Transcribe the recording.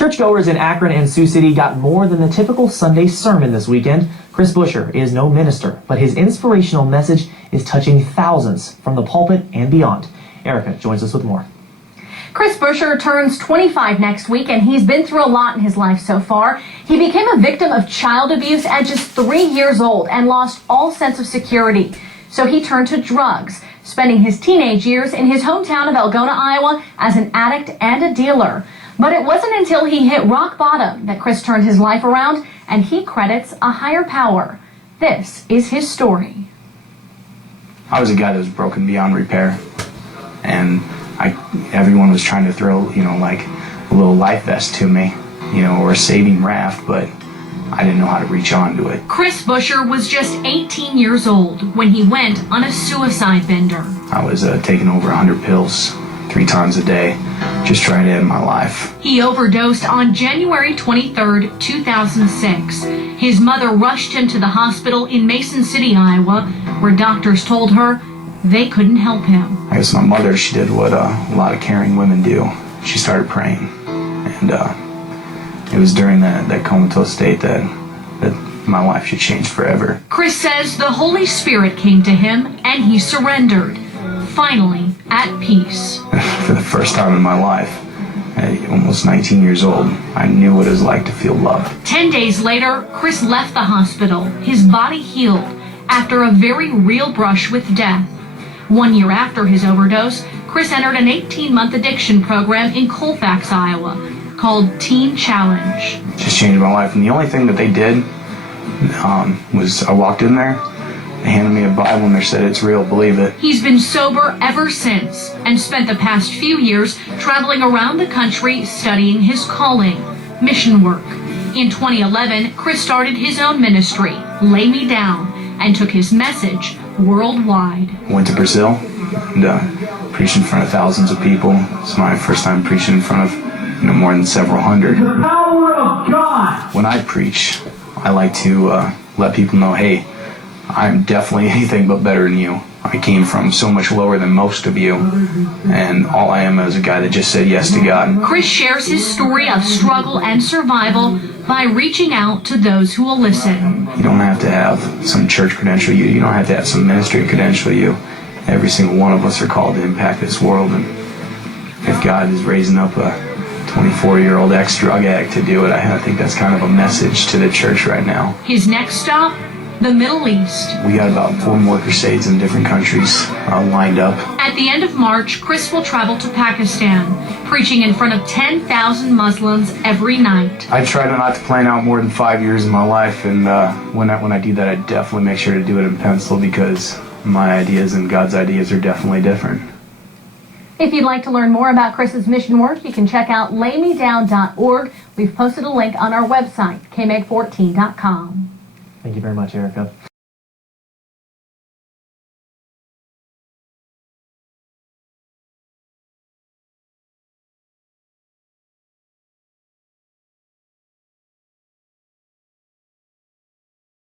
Churchgoers in Akron and Sioux City got more than the typical Sunday sermon this weekend. Chris Buescher is no minister, but his inspirational message is touching thousands from the pulpit and beyond. Erica joins us with more. Chris Buescher turns 25 next week, and he's been through a lot in his life so far. He became a victim of child abuse at just 3 years old and lost all sense of security. So he turned to drugs, spending his teenage years in his hometown of Algona, Iowa, as an addict and a dealer. But it wasn't until he hit rock bottom that Chris turned his life around, and he credits a higher power. This is his story. I was a guy that was broken beyond repair, and everyone was trying to throw, like a little life vest to me, or a saving raft, but I didn't know how to reach onto it. Chris Buescher was just 18 years old when he went on a suicide bender. I was taking over 100 pills 3 times a day, just trying to end my life. He overdosed on January 23rd, 2006. His mother rushed him to the hospital in Mason City, Iowa, where doctors told her they couldn't help him. I guess my mother, she did what a lot of caring women do. She started praying, and it was during that comatose state that my life should change forever. Chris says the Holy Spirit came to him and he surrendered, finally at peace. For the first time in my life, at almost 19 years old, I knew what it was like to feel loved. 10 days later, Chris left the hospital, his body healed after a very real brush with death. 1 year after his overdose, Chris entered an 18-month addiction program in Colfax, Iowa, called Teen Challenge. Just changed my life, and the only thing that they did was I walked in there, they handed me a Bible, and they said, "It's real, believe it." He's been sober ever since and spent the past few years traveling around the country studying his calling, mission work. In 2011, Chris started his own ministry, Lay Me Down, and took his message worldwide. Went to Brazil and preached in front of thousands of people. It's my first time preaching in front of more than several hundred. The power of God. When I preach, I like to let people know, hey, I'm definitely anything but better than you. I came from so much lower than most of you, and all I am is a guy that just said yes to God. Chris shares his story of struggle and survival by reaching out to those who will listen. You don't have to have some church credential you. You don't have to have some ministry credential you. Every single one of us are called to impact this world, and if God is raising up a 24-year-old ex-drug addict to do it, I think that's kind of a message to the church right now. His next stop, the Middle East. We got about 4 more crusades in different countries lined up. At the end of March, Chris will travel to Pakistan, preaching in front of 10,000 Muslims every night. I try not to plan out more than 5 years of my life, and when I do that, I definitely make sure to do it in pencil, because my ideas and God's ideas are definitely different. If you'd like to learn more about Chris's mission work, you can check out laymedown.org. We've posted a link on our website, kmeg14.com. Thank you very much, Erica.